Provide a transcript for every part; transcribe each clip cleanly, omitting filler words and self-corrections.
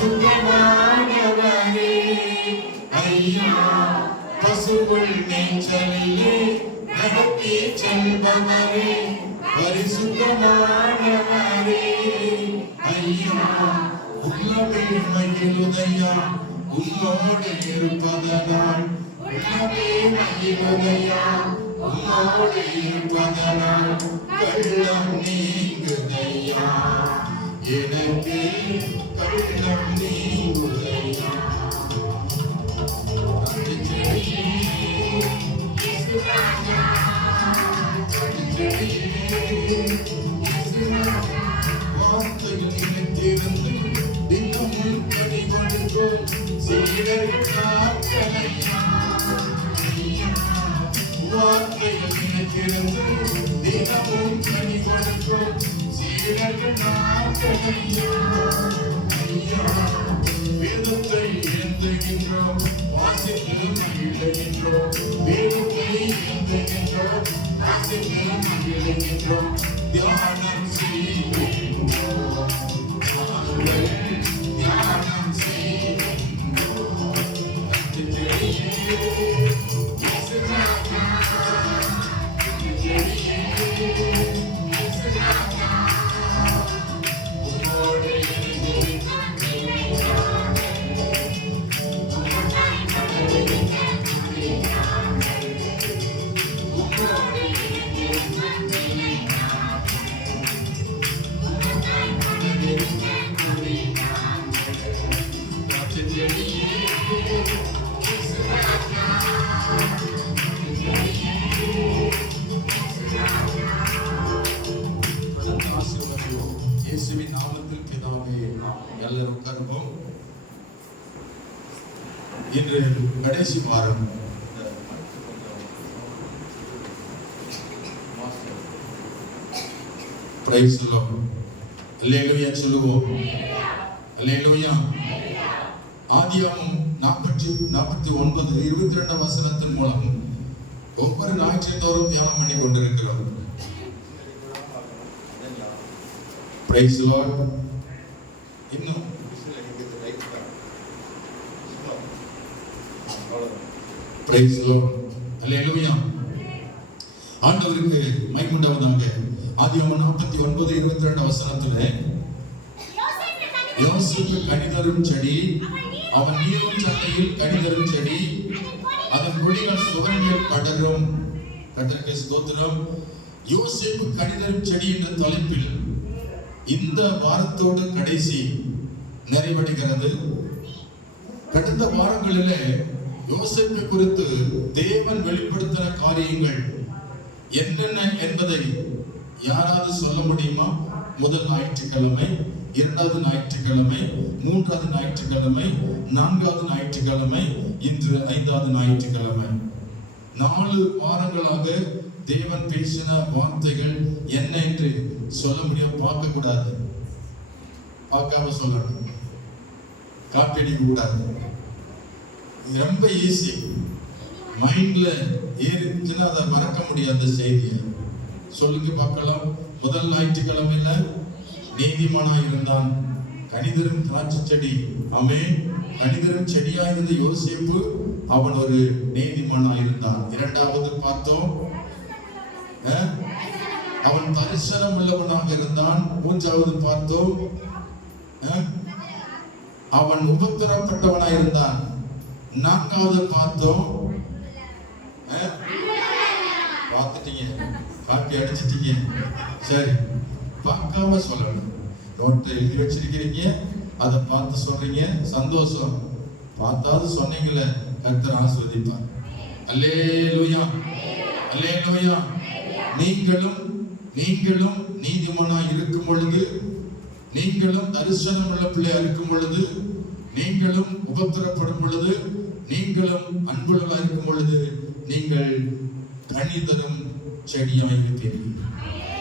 பரிசுத்தமானவரே ஐயா பசுவுள் மேய்ச்சலிலே நடத்தி செல்பவரே பரிசுத்தமானவரே ஐயா உள்ளமே மகிழுதையா உன்னோடு இருப்பதனால் உள்ளமே மகிழுதையா உன்னோடு இருப்பதனால் கள்ளம் நீங்குதையா எனக்கு கள்ளம் நீங்குதையா வார்த்தையில் நினைத்திருந்து தினமும் கனி கொடுக்கும் சீடர்கள் நாட்களையா வார்த்தையில் நினைத்திருந்து தினமும் கனி கொடுக்கும் சீடர்கள் நாட்களையா ஐயா வேதத்தை எழுதுகின்றோம் வாசித்து மகிழ்கின்றோம் வேதத்தை எழுதுகின்றோம் வாசித்து மகிழ்கின்றோம் தியானம் செய்கின்றோம் தியானம் செய்கின்றோம் இயேசுவின் நாமத்தில் பிதாவே எல்லாரும் உட்கார்வோம். இன்று கடைசி வாரம் பிரைஸ் தி லார்ட். அல்லேலூயா சொல்லுவோம். அல்லேலூயா. ஆதியாகமம் 49:22 வசனத்தின் மூலம் ஒவ்வொரு ஞாயிற்றுத்தோறும் தியானம் பண்ணி கொண்டிருக்கிறோம். Praise the Lord. இன்னும் Praise the Lord. Hallelujah. ஆண்டவருக்கு மகிமை உண்டாவதாக. ஆதியாகமம் 49:22 வசனத்திலே யோசேப்பு கனிதரும் செடி, அவன் நீரும் சந்தையில் கனிதரும் செடி, அதன் கொடிகள் சுவரில் படரும். கர்த்தருக்கு ஸ்தோத்திரம். யோசேப்பு கனிதரும் செடி என்ற தலைப்பில் இந்த வாரத்தோடு கடைசி நிறைவடைகிறது. கடந்த வாரங்களிலே யோசேப்பை குறித்து தேவன் வெளிப்படுத்தின காரியங்கள் என்னென்ன என்பதை யாராவது சொல்ல முடியுமா? முதல் ஞாயிற்றுக்கிழமை, இரண்டாவது ஞாயிற்றுக்கிழமை, மூன்றாவது ஞாயிற்றுக்கிழமை, நான்காவது ஞாயிற்றுக்கிழமை, இன்று 5வது ஞாயிற்றுக்கிழமை. 4 வாரங்களாக தேவன் பேசின வார்த்தைகள் என்ன என்று சொல்ல முடியும். பார்க்க கூடாது, பார்க்காம சொல்லணும், காப்பி அடிக்க கூடாது. ரொம்ப ஈஸி. மைண்ட்ல ஏறிச்சுன்னா அதை மறக்க முடியாத செய்தியை சொல்லுங்க பார்க்கலாம். முதல் ஞாயிற்றுக்கிழமையில நீதிமானாய் இருந்தான், கனிதரும் திராட்சை செடி. ஆமென். கனிதரும் செடியாய் இருந்த யோசேப்பு அவன் ஒரு நீதிமானாய் இருந்தான். இரண்டாவது பார்த்தோம், அவன் தரிசனம் உள்ளவனாக இருந்தான். மூன்றாவது பார்த்தோம், அவன் உபத்திரப்பட்டவனாய் இருந்தான். நான்காவது பார்த்தோம், பார்த்துட்டீங்க, காப்பி அடிச்சிட்டீங்க. சரி, பார்க்காம சொல்லணும். நோட்டை எழுதி வச்சிருக்கிறீங்க, அதை பார்த்து சொல்றீங்க, சந்தோஷம். பார்த்தாது சொன்னீங்களே, கர்த்தர் ஆசீர்வதிப்பார். அல்லேலூயா, அல்லேலூயா. நீங்களும் நீதிமானாய் இருக்கும் பொழுது, நீங்களும் தரிசனம் உள்ள பிள்ளையா இருக்கும் பொழுது, நீங்களும் உபத்திரப்படும் பொழுது, நீங்களும் அன்புள்ளவர்களாக இருக்கும் பொழுது, நீங்கள் கனிதரும் செடியாய் இருப்பீர்கள்.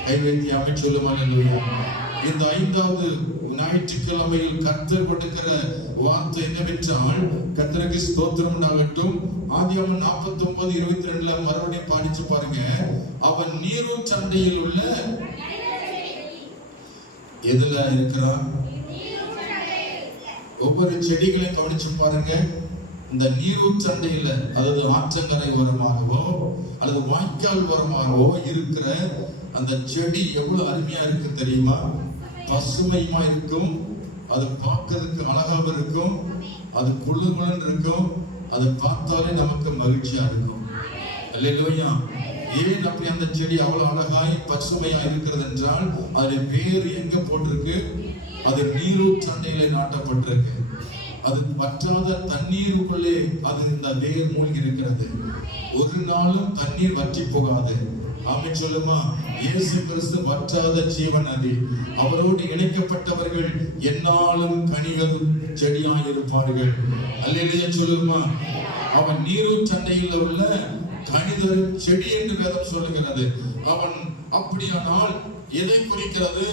கை வைத்து அமைச்சு சொல்லுவாங்க. இந்த 5வது ஞாயிற்றுக்கிழமையில் கர்த்தர் கொடுக்கிற வார்த்தை என்னவென்றால், கர்த்தருக்கு ஸ்தோத்திரம் உண்டாகட்டும். ஆதியாகமம் 49:22 மறுபடியும் படிச்சு பாருங்க. அவன் நீரும் சந்தையில் உள்ள எதுல இருக்கிறான்? ஒவ்வொரு செடிகளையும் கவனிச்சு பாருங்க. இந்த நீரூற்றண்டையில, அதாவது ஆற்றங்கரை ஓரமாகவோ அல்லது வாய்க்கால் ஓரமாகவோ இருக்கிற அந்த செடி எவ்வளவு அருமையா இருக்கு தெரியுமா? பசுமையுமா இருக்கும். அது பார்க்கிறதுக்கு அழகாக இருக்கும். அது குளுகுளுன்னு இருக்கும். அதை பார்த்தாலே நமக்கு மகிழ்ச்சியா இருக்கும். அல்லேலூயா. ஏன் அப்படி அந்த செடி அவ்வளவு அழகாய் பசுமையா இருக்கிறது என்றால், அது வேறு எங்க போட்டிருக்கு? அது நீரூற்றண்டையில நாட்டப்பட்டிருக்கு. அது வற்றாத தண்ணீருக்குள்ளே அது இந்த வேர் மூழ்கி இருக்கிறது. ஒரு நாளும் தண்ணீர் வற்றி போகாது. ஆமென் சொல்லுமா? இயேசு கிறிஸ்து வற்றாத ஜீவன் நதி. அவரோடு இணைக்கப்பட்டவர்கள் எந்நாளும் கனிகள் செடியாய் இருப்பார்கள். அல்லேலூயா சொல்லுமா? அவன் நீரூற்றண்டையில் உள்ள கனிதர் செடி என்று வேதம் சொல்லுகிறது. அவன் அப்படியானால் எதை குறிக்கிறது?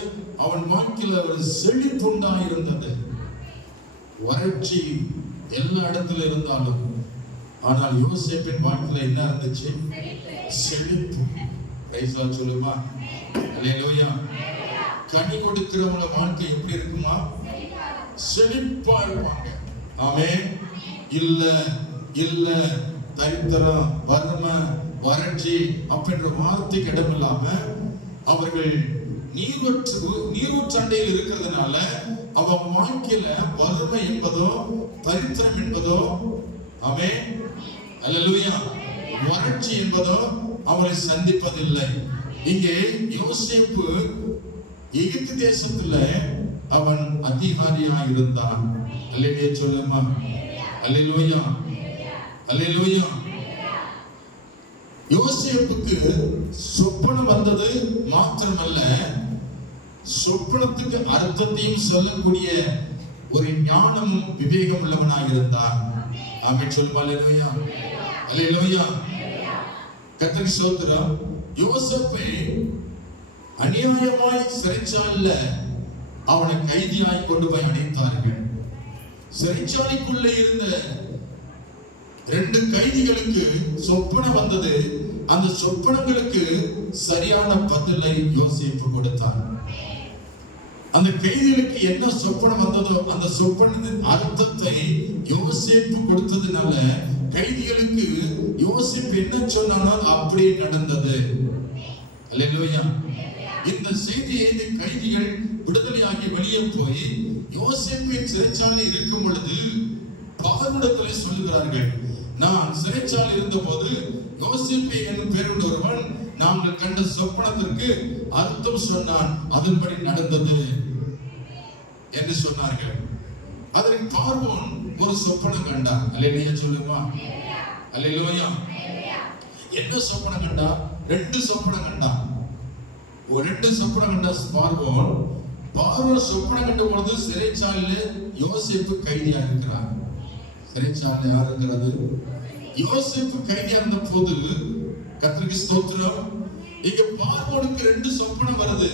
அவன் வாழ்க்கையில் ஒரு செழிப்புண்டா இருந்தது. வறட்சி எல்லா இடத்துல இருந்தாலும், ஆனால் யோசேப்பின் வாழ்க்கையில என்ன இருந்துச்சு? செழிப்பு. பிரைஸ் சொல்லுமா? அல்லேலூயா. கனி கொடுக்கிறவங்க வாழ்க்கை எப்படி இருக்குமா? செழிப்பா இருப்பாங்க. ஆமென். இல்ல இல்ல தரித்திரம், வறுமை, வறட்சி அப்படின்ற வார்த்தைக்கு இடமில்லாம அவர்கள் நீரூற்றண்டையில் இருக்கிறதுனால அவன் வாழ்க்கையில வறுமை என்பதோ தரித்திரம் என்பதோ, ஆமென், அல்லேலூயா, வறட்சி என்பதோ அவனை சந்திப்பதில்லை. இங்கே யோசேப்பு எகிப்து தேசத்துல அவன் அதிகாரியா இருந்தான். அல்லேலூயா சொல்லுமா? அல்லேலூயா, அல்லேலூயா. யோசேப்புக்கு சொப்பனம் வந்தது மாத்திரமல்ல, சொப்பனத்துக்கு அர்த்தத்தையும் சொல்லக்கூடிய ஒரு ஞானமும் விவேகம் உள்ளவனாக இருந்தான். ஆமென் சொல்லுமா? அல்லேலூயா, அல்லேலூயா. கர்த்தருக்கு ஸ்தோத்திரம். யோசேப்பை அநியாயமாய் சிறைச்சாலையில அவனை கைதியாய் கொண்டு போய் அடைத்தார்கள். சிறைச்சாலைக்குள்ளே இருந்த 2 கைதிகளுக்கு சொப்பனம் வந்தது. அந்த சொப்பனங்களுக்கு சரியான பதிலை யோசேப்பு கொடுத்தார். அந்த கைதிகளுக்கு என்ன சொப்பனம் வந்ததோ அந்த சொப்பனத்தின் அர்த்தத்தை யோசேப்பு கொடுத்ததுனால கைதிகளுக்கு யோசேப்பு என்ன சொன்னானோ அப்படியே நடந்தது. அல்லேலூயா. இந்த செய்தியை இந்த கைதிகள் விடுதலையாகி வெளியே போய் யோசேப்பின் சிறைச்சாலை இருக்கும் பொழுது பார்வோனிடத்தில் சொல்லுகிறார்கள், நான் சிறைச்சாலை இருந்த போது யோசேப்பு என்னும் பேர் கொண்ட ஒருவன் நாங்கள் கண்ட சொப்பனத்திற்கு அர்த்தம் சொன்னான், அதன்படி நடந்தது என்று சொன்னார்கள். அதற்கு பார்வோன் ஒரு சொப்பனம் கண்டான். அல்லேலூயா சொல்லுமா? அல்லேலூயா. என்ன சொப்பனம் கண்டா? 2 சொப்பனம் கண்டான். 2 சொப்பனம் கண்ட பார்வோன் சொப்பனம் கண்ட பொழுது சிறைச்சாலையில யோசேப்பு கைதியா இருக்கிறார். சிறைச்சாலை யார் இருக்கிறது? யோசேப்பு கைதியா இருந்த போது, கர்த்தருக்கு ஸ்தோத்திரம், இங்க பார்வோனுக்கு 2 சொப்பனம் வருது.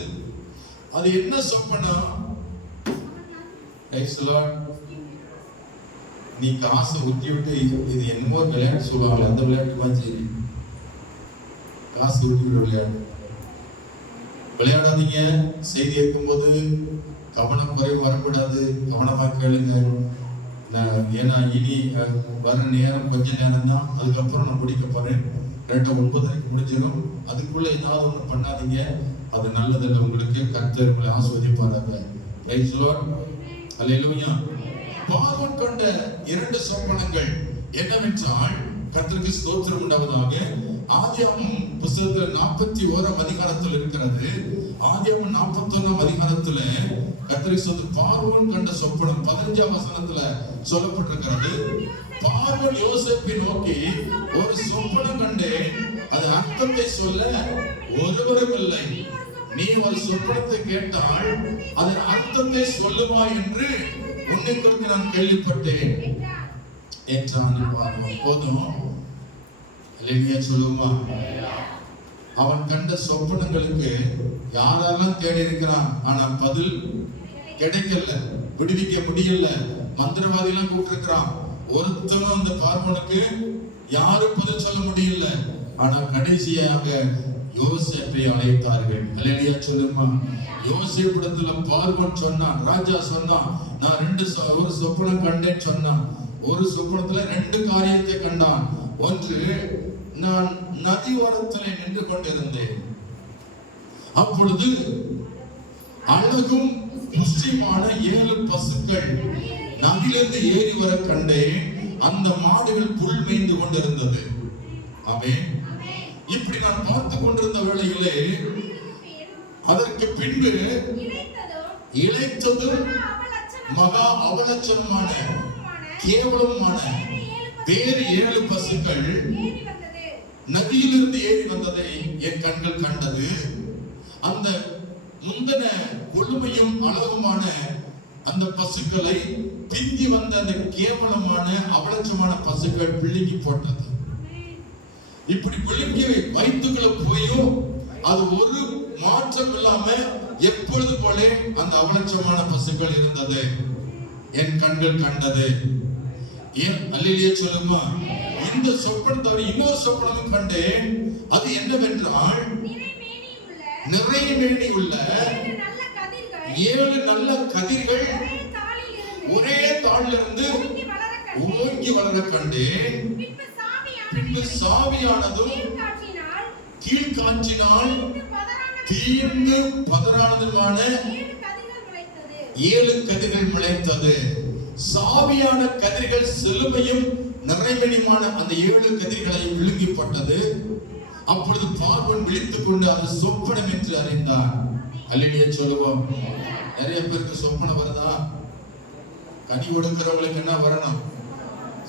அது என்ன சொப்பனம்? நீ காசை ஊற்றி விட்டு, இது என்னமோ விளையாட்டு சொல்லுவாங்க, அந்த விளையாட்டு மாதிரி காசு ஊற்றி விட விளையாட்டு விளையாடாதீங்க. செய்தி இருக்கும்போது கவனம் குறைவு வரக்கூடாது. கவனமா கேளுங்க. ஏன்னா இனி வர நேரம் கொஞ்ச நேரம் தான். அதுக்கப்புறம் நான் முடிக்க போறேன். 2:09 முடிஞ்சிடும். அதுக்குள்ள ஏதாவது ஒண்ணு பண்ணாதீங்க. அது நல்லதில்லை உங்களுக்கு. கர்த்தர் உங்களை ஆசீர்வதிப்பாராக. Praise the Lord. அல்லேலூயா. பார்வோன் கொண்ட 2 சொப்பனங்கள் என்னவென்றால், கர்த்தருக்கு ஸ்தோத்திரம் உண்டாவதாக, ஆதியாகமம் புத்தகத்துல 41ஆம் அதிகாரத்தில் இருக்கிறது. ஆதியாகமம் 41ஆம் அதிகாரத்துல கர்த்தருக்கு ஸ்தோத்திரம், பார்வோன் கண்ட சொப்பனம் 15ஆம் வசனத்துல சொல்லப்பட்டிருக்கிறது. பார்வோன் யோசேப்பை நோக்கி, ஒரு சொப்பனம் கண்டு அது அர்த்தத்தை சொல்ல ஒருவரும் இல்லை. நீ ஒரு சொப்பனத்தை கேட்டால் அதன் அர்த்தத்தை சொல்லுவாய் என்று உன்னை குறித்து நான் கேள்விப்பட்டேன் என்றான். போதும். அல்லேலூயா சொல்லுமா? அவன் கண்ட சொப்பனங்களுக்கு யாரெல்லாம் தேடி இருக்கிறான், ஆனா பதில் கிடைக்கல, விடுவிக்க முடியல. மந்திரவாதி எல்லாம் கூப்பிட்டிருக்கிறான். ஒருத்தனும் அந்த பார்வோனுக்கு யாரும் பதில் சொல்ல முடியல. ஆனா கடைசியாக யோசேப்பை அழைத்தார்கள். அல்லேலூயா சொல்லுமா. யோசேப்பிடத்துல பார்வோன் சொன்னான், ராஜா சொன்னான், நான் ஒரு சொப்பனம் கண்டேன் சொன்னான். ஒரு சொப்பனத்துல 2 காரியத்தை கண்டான். ஒன்று, நான் நதி ஓரத்திலே நின்று கொண்டிருந்தேன். அப்பொழுது அழகும் புஷ்டியுமான 7 பசுக்கள் நதியிலிருந்து ஏறி வர கண்டேன். அந்த மாடுகள் புல் மேய்ந்து கொண்டிருந்தது. ஆமென். இப்படி நான் பார்த்து கொண்டிருந்த வேளையிலே அதற்கு பின்பு இளைத்ததும் மகா அவலட்சணமான கேவலமான வேறு 7 பசுக்கள் நதியிலிருந்து ஏறி வந்ததை என் கண்கள் கண்டது. அந்த முந்தின கொழுமையும் அழகுமான அந்த பசுக்களை பிந்தி வந்த அந்த கேவலமான அவலட்சமான பசுக்கள் விழுங்கி போட்டது. இப்படி விழுங்கி வயிற்றுக்குள்ள போயும் அது ஒரு மாற்றம் இல்லாம எப்பொழுது போல அந்த அவலட்சமான பசுக்கள் இருந்தது. என் கண்கள் கண்டது. ஏன் அல்லேலூயா சொல்லுமா. இந்த சொப்பனம் தவிர இன்னொரு சொப்பனமும் கண்டேன். அது என்னவென்றால், நிறைமேனி உள்ள 7 நல்ல கதிர்கள் ஒரே தாளிலிருந்து ஓங்கி வளர கண்டேன். பின்பு சாவியானதும் கீழ்காற்றினால் தீர்ந்து பதறானதுமான 7 கதிர்கள் முளைத்தது. சாவியான கதிர்கள் செழுமையும் நிறைமேனியுமான அந்த 7 கதிர்களை விழுங்கி போட்டது. அப்பொழுது பார்வோன் விழித்துக் கொண்டு அது சொப்பனம் என்று அறிந்தான். அல்லேலூயா சொல்லுவோம். நிறைய பேருக்கு சொப்பனம் வருதா? கனி கொடுக்கிறவங்களுக்கு என்ன வரணும்?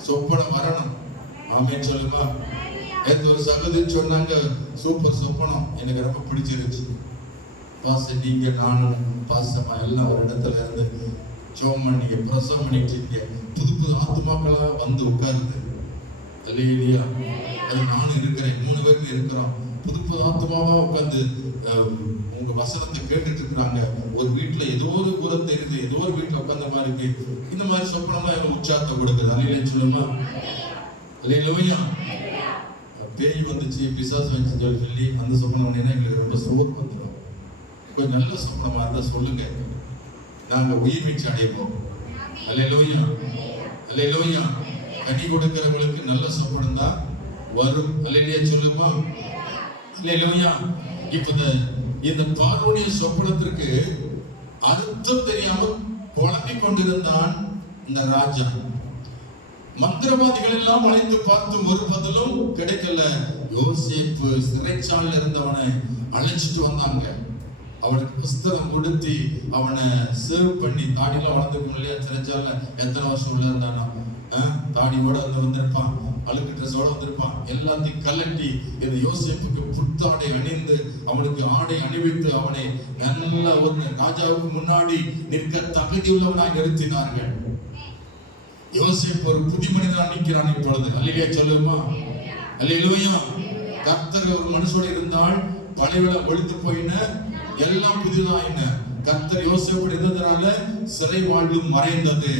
சொப்பனம் வரணும். ஆமென் சொல்லுமா. ஒரு சகோதரி சொன்னாங்க, சூப்பர் சொப்பனம், எனக்கு ரொம்ப பிடிச்சிருச்சு பாச. நீங்க நானும் பாசமா எல்லாம் ஒரு இடத்துல இருந்து ஜெபம் பண்ணி பிரசவம் பண்ணிட்டு இருக்கீங்க. புது ஆத்துமாக்களா வந்து உட்காருது. அல்லேலூயா. அது நானும் இருக்கிறேன், 3 பேருக்கு இருக்கிறோம். புது ஆத்துமாவா உட்கார்ந்து உங்க வசனத்தை கேட்டுட்டு இருக்கிறாங்க. ஒரு வீட்டுல ஏதோ ஒரு குரம் தெரியுது, ஏதோ ஒரு வீட்டுல உட்கார்ந்த மாதிரி இருக்கு. இந்த மாதிரி சொப்பனமா எங்க உற்சாகத்தை கொடுக்குது. அல்லேலூயா சொல்லுமா. அல்லேலூயா. பேய் வந்துச்சு, பிசாசு வந்துச்சு சொல்லி அந்த சொப்பனம் பண்ணீங்கன்னா எங்களுக்கு ரொம்ப சோறு வந்துடும். கொஞ்சம் நல்ல சொப்பனமா இருந்தா சொல்லுங்க, நாங்க உயிர் மீட்சி அடைவோம். அல்லேலூயா. அல்லேலூயா. கனி கொடுக்கிறவங்களுக்கு நல்ல சொப்பனம் தான் வரும். அல்லேலூயா சொல்லுமா. அல்லேலூயா. இப்ப இந்த பார்வோனிய சொப்பனத்திற்கு அர்த்தம் தெரியாம குழம்பிக் கொண்டிருந்தான் இந்த ராஜா. மந்திரவாதிகள் எல்லாம் அழைத்து பார்த்தும் ஒரு பதிலும் கிடைக்கல. யோசேப்பு சிறைச்சாலையில் இருந்தவனை அழைச்சிட்டு வந்தாங்க. அவனுக்கு புஸ்தகம் கொடுத்தி அவனை சர்வ் பண்ணி, தாடியெல்லாம் வளர்ந்துருக்கும் இல்லையா, சிறைச்சால எத்தனை வருஷம் உள்ள இருந்தானா, தாடியோட வந்திருப்பான், அழுக்கு ட்ரெஸ்ஸோட வந்திருப்பான். எல்லாத்தையும் கலட்டி இந்த யோசேப்புக்கு புத்தாடை அணிந்து அவனுக்கு ஆடை அணிவித்து அவனை நல்ல ஒரு ராஜாவுக்கு முன்னாடி நிற்க தகுதியுள்ளவனாக நிறுத்தினார்கள். யோசேப்பு ஒரு புதிய மனிதனாக நிற்கிறான் இப்பொழுது. அல்லேலூயா சொல்லுமா. அல்லேலூயா. கர்த்தர் ஒரு மனுஷோட இருந்தால் பழையவள ஒழித்து போயின, எல்லாம் புதிதாயின. கர்த்தர் யோசேப்பு இருந்ததுனால சிறை வாழ்வு மறைந்தது,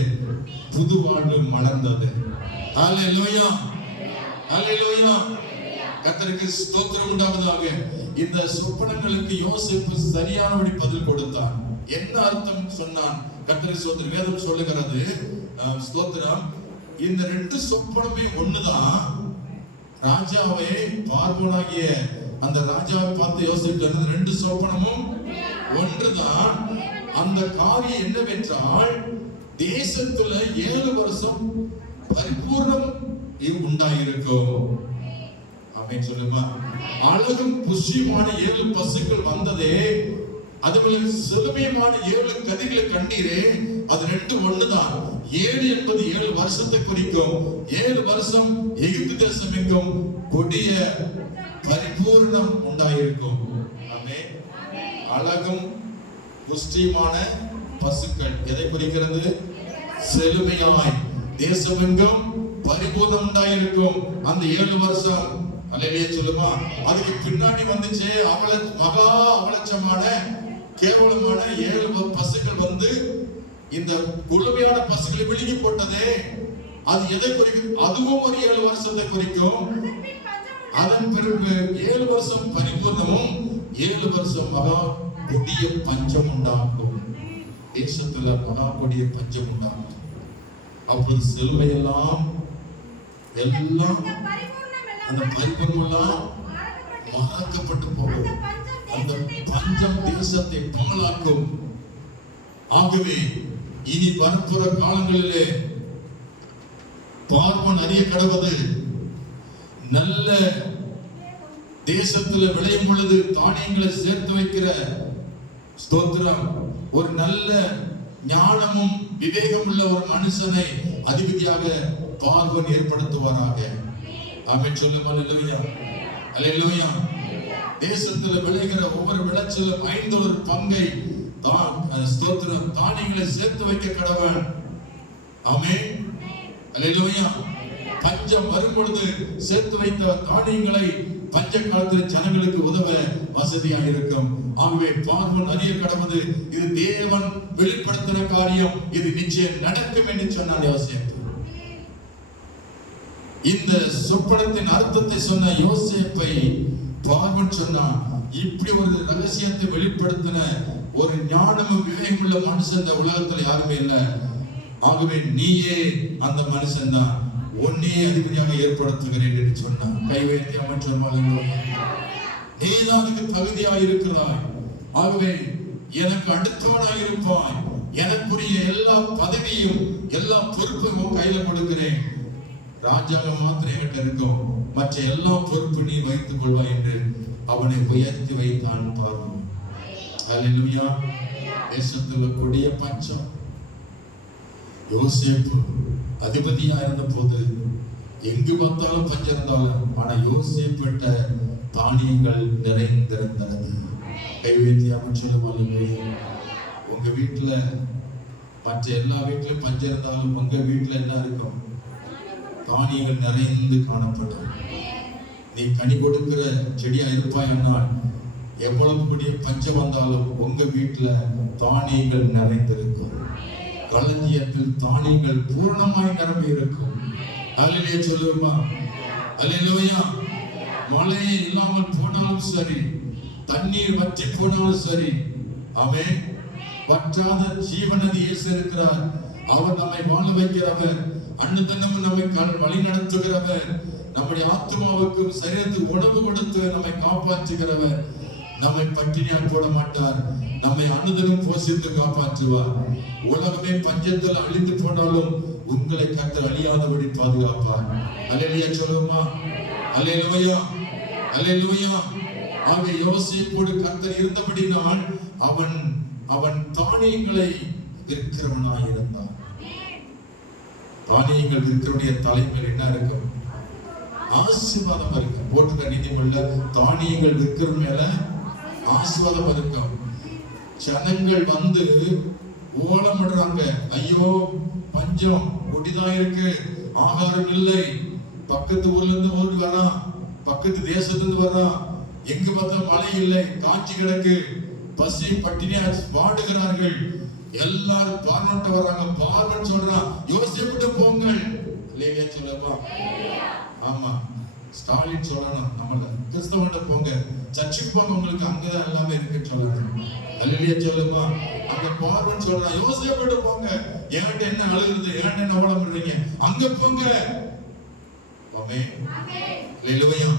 புது வாழ்வு மலர்ந்தது. அல்லேலூயா. அல்லேலூயா. கர்த்தருக்கு ஸ்தோத்திரம் உண்டாவதாக. இந்த சொப்பனங்களுக்கு யோசேப்பு சரியானபடி பதில் கொடுத்தான். என்ன அர்த்தம் சொன்னான்? கர்த்தருக்கு ஸ்தோத்திரம். வேதம் சொல்லுகிறது, ஸ்தோத்திரம், இந்த 2 சொப்பனமே ஒண்ணுதான். ராஜாவை பார்வோனாகிய அந்த ராஜாவை பார்த்து யோசித்து 2 சொப்பனமும் ஒன்றுதான். அந்த காரியம் என்னவென்றால், தேசத்துல 7 வருஷம் பரிபூர்ணம் உண்டாயிருக்கும். அப்படின்னு சொல்லுமா. அழகும் புஷ்டியுமான 7 பசுக்கள் வந்ததே, அதுபோல செழுமையான 7 கதிர்களை கண்டீரே, அது 2 ஒண்ணுதான். 7 என்பது 7 வருஷத்தை குறிக்கும். 7 வருஷம் எகிப்து தேசம் எங்கும் கொடிய பரிபூர்ணம் உண்டாயிருக்கும். ஆமென். அழகும் புஷ்டியுமான பசுக்கள் எதை குறிக்கிறது? செழுமையாய் தேசமெங்கும் பரிபூர்ணம் உண்டாயிருக்கும் அந்த 7 வருஷம். அல்லேலூயா சொல்லுமா. அதுக்கு பின்னாடி வந்துச்சு மகா அவலட்சமான கேவலமான 7 பசுக்கள் வந்து இந்த குழுமையான பசுக்களை விழுங்கி போட்டதே. அது எதை குறிக்கும்? அதுவும் ஒரு 7 வருஷத்தை குறிக்கும். அதன் பிறகு 7 வருஷம் பரிபூர்ணமும் 7 வருஷம் மகா கொடிய பஞ்சம் உண்டாகும். தேசத்துல மகா கொடிய பஞ்சம் உண்டாகும். அப்போது செல்வை எல்லாம் அந்த பரிபூர்ணம் எல்லாம் மறக்கப்பட்டு போகும். அந்த பஞ்சம் தேசத்தை பாழாக்கும். ஆகவே இனி வரப்போற காலங்களிலே பார்வன் அறிய கடவது, நல்ல தேசத்துல விளையும் பொழுது தானியங்களை சேர்த்து வைக்கிற ஸ்தோத்திரம், ஒரு நல்ல ஞானமும் விவேகம் உள்ள ஒரு மனுஷனை அதிபதியாக பார்வன் ஏற்படுத்துவாராக. ஆமென் சொல்லுங்க. அல்லேலூயா, அல்லேலூயா. தேசத்துல விளைகிற ஒவ்வொரு விளைச்சலும் 5 பங்கை ஸ்தோத்திரம் தானியங்களை சேர்த்து வைக்க கடவன். ஆமென், அல்லேலூயா. பஞ்சம் வரும் பொழுது சேர்த்து வைத்த தானியங்களை பஞ்ச காலத்தில் ஜனங்களுக்கு உதவ வசதியாக இருக்கும். ஆகவே பார்வன் அறிய கடவுது, இது தேவன் வெளிப்படுத்தின காரியம், இது நிச்சயம் நடக்கும் என்று சொன்னான் யோசேப்பு. இந்த சொப்பனத்தின் அர்த்தத்தை சொன்ன யோசேப்பை பார்வன் சொன்னான், இப்படி ஒரு ரகசியத்தை வெளிப்படுத்தின ஒரு ஞானமும் விவேகம் உள்ள மனுஷன் இந்த உலகத்துல யாருமே இல்லை. ஆகவே நீயே அந்த மனுஷன் தான், உன்னையே அதிபதியாக ஏற்படுத்துகிறேன் என்று சொன்னான். கைவேற்றி அவன் சொன்னாங்க, நீதான் அதுக்கு தகுதியாக இருக்கிறாய். ஆகவே எனக்கு அடுத்தவனாக இருப்பாய், எனக்குரிய எல்லா பதவியும் எல்லா பொறுப்பையும் கையில கொடுக்கிறேன். ராஜாங்கம் மாத்திரம் என்கிட்ட இருக்கும், மற்ற எல்லா பொறுப்பு நீ வைத்துக் கொள்வாய் என்று அவனை உயர்த்தி வைத்தான் பார்வோம். அல்லேலூயா. தேசத்துல கொடிய பஞ்சம். யோசேப்பு அதிபதியா இருந்த போது எங்கு பார்த்தாலும் பஞ்சம் இருந்தாலும், ஆனா யோசேப்பிட்ட தானியங்கள் நிறைந்திருந்தது. கைவேத்தி அமைச்சலும் உங்க வீட்டுல மற்ற எல்லா வீட்லயும் பஞ்சம் இருந்தாலும் உங்க வீட்டுல என்ன இருக்கும்? தானியங்கள் நிறைந்து காணப்படும். நீ கனி கொடுக்கிற செடியா இருப்பாயனால் எவ்வளவு கூடிய பஞ்சம் வந்தாலும் உங்க வீட்டுல தானியங்கள் நிறைந்திருக்கும். களஞ்சியத்தில் தானியங்கள் பூர்ணமாய் நிரம்பி இருக்கும். அல்லேலூயா சொல்லுமா? அல்லேலூயா. மழை இல்லாமல் போனாலும் சரி, தண்ணீர் வற்றி போனாலும் சரி, அவன் வற்றாத ஜீவநதி இயேசு இருக்கிறார். அவர் நம்மை வாழ வைக்கிறவர், அன்னதன்னமும் நம்மை வழி நடத்துகிறவர், நம்முடைய ஆத்மாவுக்கும் சரீரத்துக்கு உணவு கொடுத்து நம்மை காப்பாற்றுகிறவர். நம்மை பட்டினியால் போட மாட்டார், நம்மை அனுதினம் போஷித்து காப்பாற்றுவார். உலகமே பஞ்சத்தில் அழிந்து போனாலும் உங்களை கர்த்தர் அழியாதபடி பாதுகாப்பார். அல்லேலூயா சொல்லுமா? அல்லேலூயா, அல்லேலூயா. ஆக யோசேப்போடு கர்த்தர் இருந்தபடினால் அவன் தானியங்களை விற்கிறவனாய் இருந்தான். தானியங்கள் விற்கிறவனுடைய தலைமையில் என்ன இருக்கும்? ஆசீர்வாதம் இருக்கும். போட்டுக்க நீதிமன்ற தானியங்கள் விற்கிற மேல ஆசீர்வாதம் இருக்கும். ஜனங்கள் வந்து ஓலமிடுறாங்க, ஐயோ பஞ்சம் கொடிதான் இருக்கு, ஆகாரம் இல்லை, பக்கத்து ஊர்ல இருந்து ஓடி வரான், பக்கத்து தேசத்துல இருந்து வரான், எங்க பார்த்தா மழை இல்லை, காய்ச்சி கிடக்கு, பசி பட்டினியா வாடுகிறார்கள். எல்லாரும் பார்வன்ட்ட வராங்க. பார்வன் சொல்றான், யோசேப்பிட்ட போங்கள். இல்லையா சொல்லப்பா? ஆமா, ஸ்டாலின் சொல்லணும், நம்மள கிறிஸ்தவன்ட்ட போங்க, சர்ச்சுக்கு போங்க, உங்களுக்கு அங்கதான் எல்லாமே இருக்குன்னு சொல்லணும். அல்லேலூயா சொல்லுமா? அங்க பார்வன் சொல்றான், யோசேப்பிட்ட போங்க, என்கிட்ட என்ன அழுகுது, என்கிட்ட என்ன ஓலமிடுறீங்க, அங்க போங்க. ஆமென், அல்லேலூயா.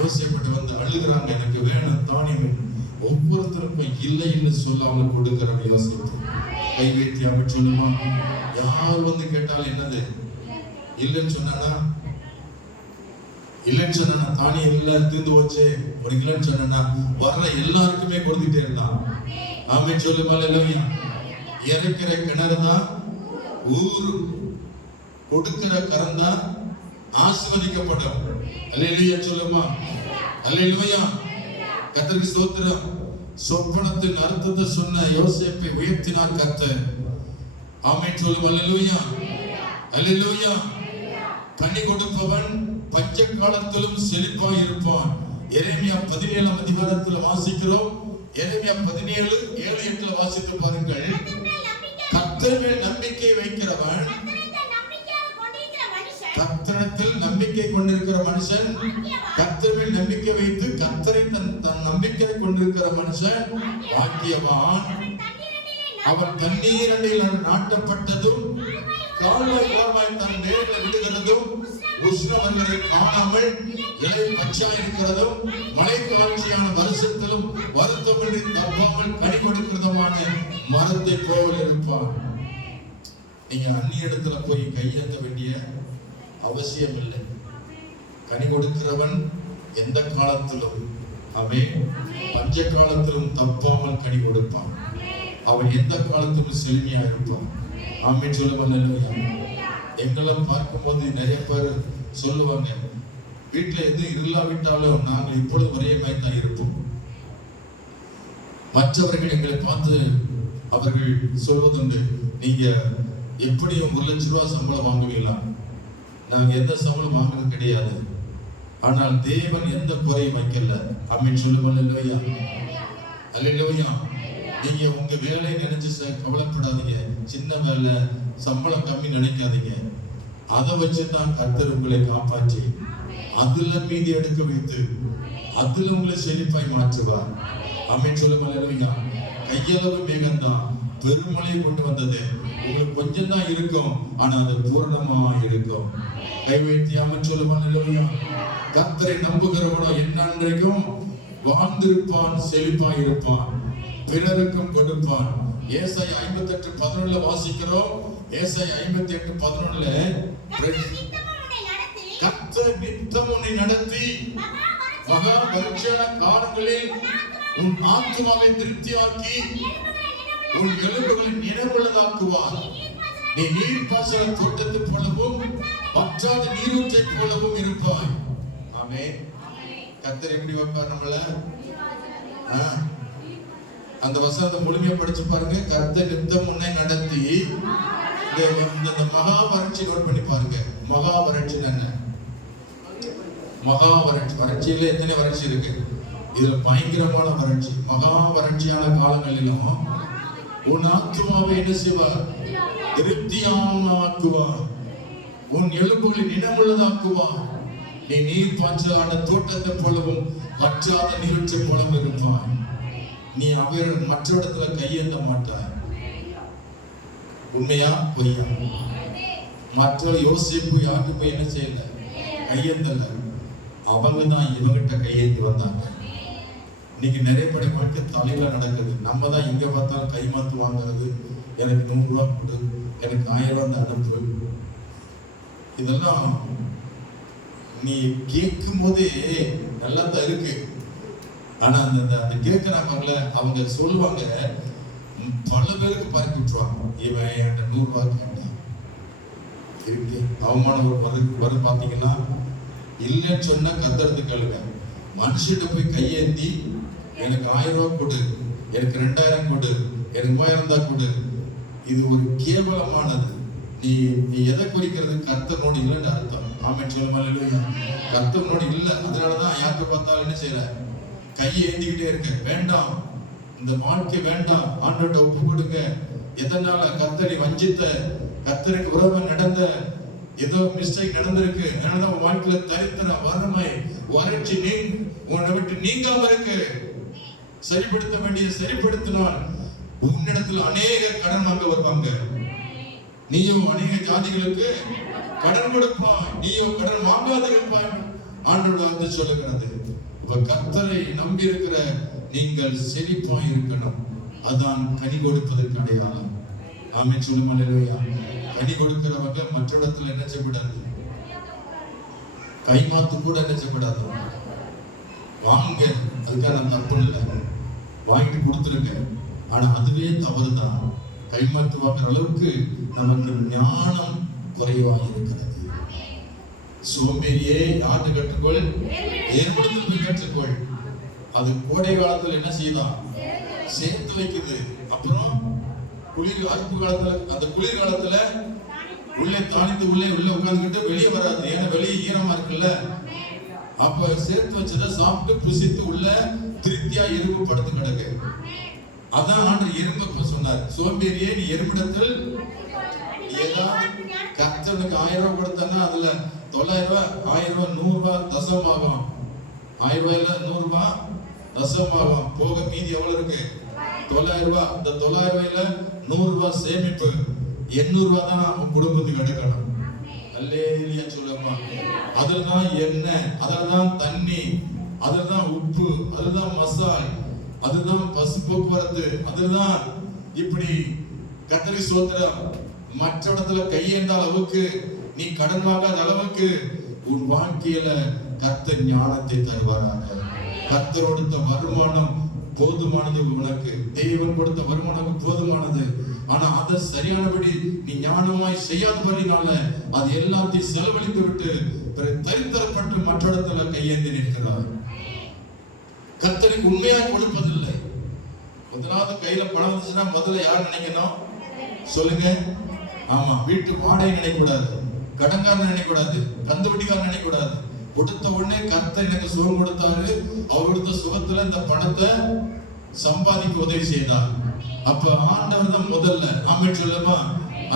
யோசேப்பிட்ட வந்து அழுகுறாங்க, எனக்கு வேணும் தானியம். ஒவ்வொருத்தருக்கும் இல்லைன்னு சொல்லாமல் கொடுக்கிற யோசேப்பு. கை வைத்து அப்படி சொல்லுமா? யார் வந்து கேட்டாலும் என்னது இல்லைன்னு சொன்னா, இல்லைன்னு சொன்னா தானியம் இல்ல தீர்ந்து போச்சு, ஒரு இல்லைன்னு சொன்னா வர்ற எல்லாருக்குமே கொடுத்துட்டே இருந்தான். ஆமென் சொல்லுமா? அல்லேலூயா. இறைக்கிற கிணறுதான் ஊர், கொடுக்கிற கரந்தான் ஆசீர்வதிக்கப்படும். அல்லேலூயா சொல்லுமா? அல்லேலூயா. கர்த்தருக்கு ஸ்தோத்திரம். சொப்பனத்தின் அர்த்தத்தை சொன்ன யோசேப்பை உயர்த்தினார் கர்த்தர். ஆமென் சொல்லுமா? அல்லேலூயா, அல்லேலூயா. கனி கொடுப்பவன் பஞ்ச காலத்திலும் செழிப்பாய் இருப்பான். எரேமியா 17 அதிகாரத்தில் வாசிக்கிறோம். எரேமியா 17:7-8 வாசித்து பாருங்கள். கர்த்தர் மேல் நம்பிக்கை வைக்கிறவன் கர்த்தரிடத்தில் நம்பிக்கை கொண்டிருக்கிற மனுஷன், கர்த்தரில் நம்பிக்கை வைத்து கர்த்தரை தன் நம்பிக்கை கொண்டிருக்கிற மனுஷன் பாக்கியவான். அவன் தண்ணீர் அண்டையில் நாட்டப்பட்டதும் கால்வாய் தன் வேர்ல விடுகிறதும் உஷ்ணவர்களை காணாமல் இலை பச்சா இருக்கிறதும் மழை காட்சியான வருஷத்திலும் வருத்தமின்றி தப்பாமல் கனி கொடுக்கிறதுமான மரத்தை போல் இருப்பான். நீங்க அந்நிய இடத்துல போய் கையேற்ற வேண்டிய அவசியம் இல்லை. கனி கொடுக்கிறவன் எந்த காலத்திலும் அவன் பஞ்ச காலத்திலும் தப்பாமல் கனி கொடுப்பான். அவன் எந்த காலத்திலும் செழுமையா இருப்பான். ஆமென் சொல்லுவாங்க. எங்கெல்லாம் பார்க்கும்போது நிறைய பேர் சொல்லுவாங்க, வீட்டுல எதுவும் இல்லாவிட்டாலும் நாங்கள் இப்பொழுது ஒரே மாதிரி தான் இருப்போம். மற்றவர்கள் எங்களை பார்த்து அவர்கள் சொல்வதுண்டு, நீங்க எப்படி 1 லட்சம் ரூபாய் சம்பளம் வாங்குவீங்களா? நாங்க எந்த சம்பளம் வாங்குறது கிடையாது. ஆனால் தேவன் எந்த குறையும் வைக்கல. ஆமென் சொல்லுவாங்க. அல்லேலூயா, அல்லேலூயா. நீங்க உங்க வேலையை நினைச்சு கவலைப்படாதீங்க. சின்ன வேலை, சம்பளம் கம்மி நினைக்காதீங்க. அதை வச்சுதான் கர்த்தர் உங்களை காப்பாற்றி அதுல மீதி எடுக்க வைத்து அதுல உங்களை செழிப்பாய் மாற்றுவார். ஆமென் சொல்லுங்க. அல்லேலூயா. கையளவு மேகம்தான் பெருமழையை கொண்டு வந்தது. உங்களுக்கு கொஞ்சம் தான் இருக்கும், ஆனா அது பூரணமா இருக்கும். கை வைத்து ஆமென் சொல்லுங்க. அல்லேலூயா. கர்த்தரை நம்புகிறவனோ என்னன்றைக்கும் வாழ்ந்திருப்பான், செழிப்பாய் இருப்பான், பிறருக்கும் கொடுப்பான். ஏசாயா 58:11 வாசிக்கிறோம். ஏசாயா 58:11 கர்த்தர் நித்தம் உன்னை நடத்தி மகா வருஷன காலங்களில் உன் ஆத்துமாவை திருப்தியாக்கி உன் எலும்புகளை நினைவுள்ளதாக்குவார். நீ நீர்ப்பாசன தோட்டத்தை போலவும் வற்றாத நீரூற்றை போலவும் இருப்பாய். ஆமென். கர்த்தர் எப்படி வைப்பார் நம்மள? அந்த வசனத்தை முழுமையா படிச்சு பாருங்க. கர்த்தர் நித்தம் உன்னை நடத்தி. இந்த மகா வறட்சி நோட் பண்ணி பாருங்க. மகா வறட்சி என்ன? மகா வறட்சி. வறட்சியில எத்தனை வறட்சி இருக்கு? இதுல பயங்கரமான வறட்சி. மகா வறட்சியான காலங்களிலும் உன் ஆத்துமாவை என்ன செய்வார்? திருப்தியாக்குவார். உன் எலும்புகளை நினைவுள்ளதாக்குவார். நீ நீர் பாய்ச்சலான தோட்டத்தை போலவும் வற்றாத நீரூற்றை போலவும் இருப்பாய். நீ அவர் மற்ற இடத்துல கையேந்த மாட்டாய். உண்மையா பொய்யா? மற்ற யோசிப்பு யாருக்கு போய் என்ன செய்யல? கையேந்தல. அவங்க தான் இவங்கிட்ட கையேந்தி வந்தாங்க. இன்னைக்கு நிறைய படை வாழ்க்கை தலையில நடக்குது. நம்ம தான் எங்க பார்த்தாலும் கை மாத்து வாங்குறது. எனக்கு 100 ரூபாய் கொடு, எனக்கு 1000 ரூபாய் அனுப்பு. இதெல்லாம் நீ கேட்கும் போதே நல்லா தான் இருக்கு. ஆனா அந்த கேட்கிறாங்கல்ல, அவங்க சொல்லுவாங்க, பல பேருக்கு பறக்கி விட்டுருவாங்க. இவன் என்கிட்ட 100 ரூபாய் கேட்டான் இருக்கு. அவமானம் வரும் பாத்தீங்கன்னா, இல்லைன்னு சொன்னா கத்துறது கேளுங்க. மனுஷிட்ட போய் கையேந்தி எனக்கு 1000 ரூபாய் கொடு, எனக்கு 2000 கொடு, எனக்கு 3000 தான் கொடு. இது ஒரு கேவலமானது. நீ எதை குறிக்கிறது? கர்த்தனோடு இல்லைன்னு அர்த்தம். ஆமென் சொல்லுங்க. கர்த்தனோடு இல்லை. அதனாலதான் யாருக்கு பார்த்தாலும் என்ன செய்யற? கையை ஏந்திக்கிட்டே இருக்க. வேண்டாம், இந்த வாழ்க்கை வேண்டாம், ஆண்டவர்கிட்ட ஒப்பு கொடுங்க. எதனால? கர்த்தரை வஞ்சித்த, கர்த்தருக்கு உறவு நடந்த, ஏதோ மிஸ்டேக் நடந்திருக்கு. அதனாலதான் வாழ்க்கையில தரித்திர வறுமை வறட்சி உன்னை விட்டு நீங்காம இருக்கு. சரிப்படுத்த வேண்டிய சரிப்படுத்தினால் உன்னிடத்தில் அநேக கடன் வாங்க வருவாங்க. நீயோ அநேக ஜாதிகளுக்கு கடன் கொடுப்பாய், நீயோ கடன் வாங்காத இருப்பாய். ஆண்டவர் வந்து சொல்லுகிறது. கர்த்தரை நம்பி இருக்கிற நீங்கள் செழிப்பாய் இருக்கணும். அதான் கனி கொடுப்பதற்கு அடையாளம். ஆமென் சொல்லுங்க. அல்லேலூயா. கனி கொடுக்கிறவங்க மற்ற இடத்துல என்ன செய்யக்கூடாது? கைமாத்து கூட என்ன செய்யக்கூடாது? வாங்க, அதுக்காக நான் தப்பு இல்லை, வாங்கிட்டு கொடுத்துருங்க. ஆனா அதுவே தவறுதான். கைமாத்து வாங்குற அளவுக்கு நமக்கு ஞானம் குறைவாக இருக்கிறது. சோம்பேறியே யாரு கற்றுக்கொள்? ஏற்படுத்தி கற்றுக்கொள். அது கோடை காலத்துல என்ன செய்யுதான்? சேர்த்து வைக்குது. அப்புறம் குளிர் அறுப்பு காலத்துல, அந்த குளிர் காலத்துல உள்ளே தானித்து உள்ளே உட்கார்ந்துக்கிட்டு வெளியே வராது. ஏன்னா வெளியே ஈரமா இருக்குல்ல. அப்ப சேர்த்து வச்சதை சாப்பிட்டு புசித்து உள்ள திருப்தியா எறும்பு படுத்து கிடக்கு. அதான் ஆண்டு எறும்பு சொன்னார், சோம்பேறியே நீ எறும்பிடத்தில் ஏதாவது கர்த்தரை பாஸ்டருக்கு 1000 ரூபாய் கொடுத்தேன்னா அதுல 900 ரூபாய், 1000 ரூபாய், 100 ரூபாய் தசமாகும். 1000 ரூபாயில 100 ரூபாய் தசமாகும். போக மீதி எவ்வளவு இருக்கு? 900 ரூபாய். இந்த 900 ரூபாயில 100 ரூபாய் சேமிப்பு, 800 ரூபாய் தான் உன் குடும்பத்துக்கு எடுக்கணும். அல்லேலூயா சொல்லுமா. அதுலதான் எண்ணெய், அதுலதான் தண்ணி, அதுலதான் உப்பு, அதுலதான் மசால், அதுதான் பசு போக்குவரத்து, அதுதான் இப்படி கத்தரி சோத்திரம். மற்ற இடத்துல கையேந்த அளவுக்கு, நீ கடன் வாங்காத அளவுக்கு உன் வாழ்க்கையில கர்த்தர் ஞானத்தை தருவாராக. கர்த்தர் கொடுத்த வருமானம் போதுமானது உனக்கு, தேவன் கொடுத்த வருமானம் போதுமானது. ஆனா அதை சரியானபடி நீ ஞானமாய் செய்யாதபடினால அது எல்லாத்தையும் செலவழித்து விட்டு தரித்திரப்பட்டு மற்ற இடத்துல கையேந்தி நிற்கிறார். கர்த்தருக்கு உண்மையாய் கொடுப்பதில்லை. முதலாவது கையில பணம் வந்துச்சுன்னா முதல்ல யார் நினைக்கணும் சொல்லுங்க? ஆமா, வீட்டு வாடகை நினைக்க கூடாது, கடன்காரன் நினைக்க கூடாது, கந்துவட்டிக்காரன் நினைக்க கூடாது. கொடுத்த உடனே கர்த்தர் எனக்கு சுகம் கொடுத்தாரு, அவர் கொடுத்த சுகத்துல இந்த பணத்தை சம்பாதிக்க உதவி செய்தார். அப்ப ஆண்டவர் தான் முதல்ல. ஆமென் சொல்லுமா.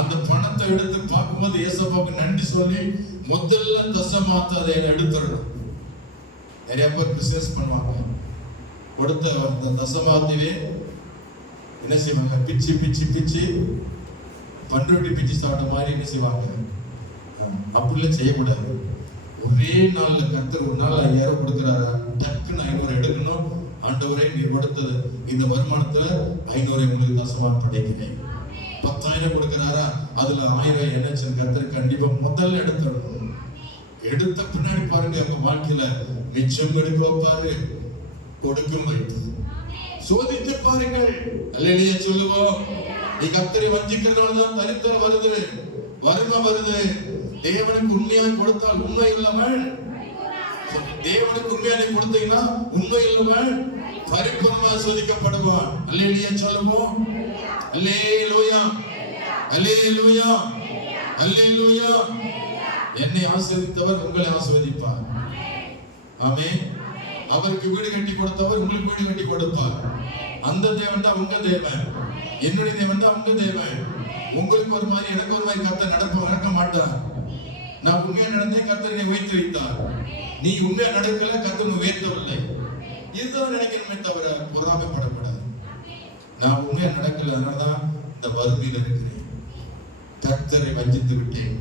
அந்த பணத்தை எடுத்து பார்க்கும்போது ஏசப்பாவுக்கு நன்றி சொல்லி முதல்ல தசமாத்த அதை எடுத்துடணும். நிறைய பேர் பிசினஸ் பண்ணுவாங்க, கொடுத்த அந்த தசமாத்திலே என்ன செய்வாங்க? பிச்சு பிச்சு பிச்சு பன்ருட்டி பிச்சு சாப்பிட்ட மாதிரி என்ன செய்வாங்க? அப்படிலாம் செய்யக்கூடாது. ஒரே நாள்ல கர்த்தர் ஒரு நாள் 5000 கொடுக்கிறாரா, டக்குன்னு 500 எடுக்கணும். ஆண்டவரே நீர் கொடுத்தது இந்த வருமானத்துல 500 உங்களுக்கு தசமான் படைக்கிறேன். 10,000 கொடுக்கிறாரா, அதுல 1000 என்ன கர்த்தர் கண்டிப்பா முதல்ல எடுத்துடணும். எடுத்த பின்னாடி பாருங்க, அவங்க வாழ்க்கையில மிச்சம் எடுக்க வைப்பாரு, கொடுக்கும் வைத்து சோதித்து பாருங்கள். அல்லேலூயா சொல்லுவோம். நீ கர்த்தரை வஞ்சிக்கிறதுனாலதான் தரித்திரம் வருது, வறுமை வருது. தேவனுக்கு உண்மையாக கொடுத்தால் உண்மை இல்லாமல், தேவனுக்கு உண்மையாக நீ கொடுத்தீங்கன்னா உண்மை இல்லாமல் பரிபூர்ணமா சோதிக்கப்படுவான். அல்லேலூயா சொல்லுவோம். அல்லேலூயா, அல்லேலூயா, அல்லேலூயா. என்னை ஆசீர்வதித்தவர் உங்களை ஆசீர்வதிப்பார். ஆமென். அவருக்கு வீடு கட்டி கொடுத்தவர் உங்களுக்கு வீடு கட்டி கொடுப்பார். அந்த தேவன் தான் உங்க தேவன், என்னுடைய தேவன் தான் உங்க தேவன். உங்களுக்கு ஒரு மாதிரி எனக்கு ஒரு மாதிரி கர்த்தர் நடக்க மாட்டார். நான் உண்மையா நடந்தேன், கர்த்தர் என்னை உயர்த்தி வைத்தார். நீ உண்மையா நடக்கல, கர்த்தர் உயர்த்தவில்லை. இதுதான் நினைக்கணுமே தவிர பொறாமைப்படக்கூடாது. நான் உண்மையா நடக்கல, அதனாலதான் இந்த வறுமையில் இருக்கிறேன். கர்த்தரை வஞ்சித்து விட்டேன்,